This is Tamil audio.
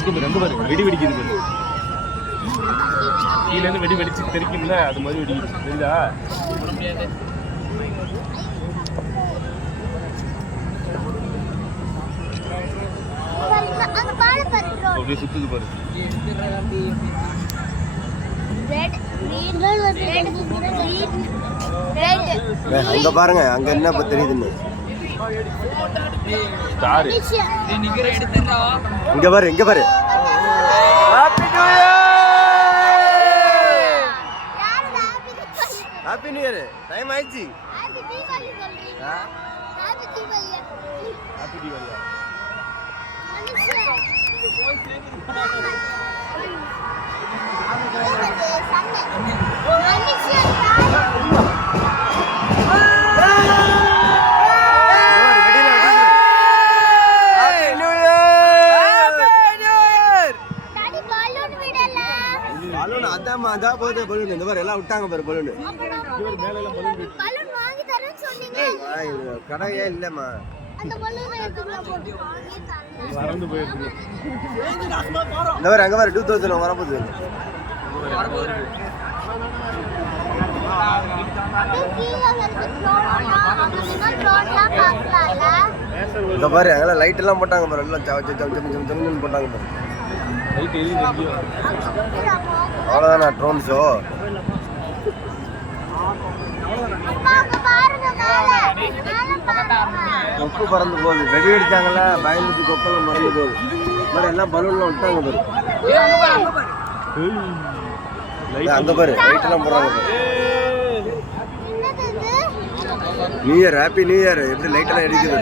வெடி வெடிக்குது கீழே இருந்து வெடி வெடிச்சு தெரிக்கும்ல அது மாதிரி வெடிக்குது தெரியுதா அப்படியே சுத்துது பாரு அங்க பாருங்க அங்க என்ன தெரியுதுன்னு இங்க பாரு இங்க பாரு ஹாப்பி நியூ இயர் டைம் ஆயிடுச்சு ஹாப்பி தீபாவளி அதான் போகுது பலூன் இந்த மாதிரி எல்லாம் விட்டாங்க பாரு பலூன் கடையே இல்லம்மா இந்த மாதிரி அங்க பாரு 2000 வரப்போகுது இந்த பாரு அங்கெல்லாம் லைட் எல்லாம் போட்டாங்க பாரு எல்லாம் போட்டாங்க பாரு அவ்வளோதானா ட்ரோன் ஷோ கொக்கு பறந்து போகுது வெடி அடிச்சாங்கல்ல பயந்துட்டு கொக்கெல்லாம் மறந்து போகுது மாதிரி எல்லாம் பலூன்லாம் விட்டாங்க பாரு அங்க பாரு லைட் எல்லாம் போடுறாங்க new year happy new year எப்படி லைட் எல்லாம் எரிக்குது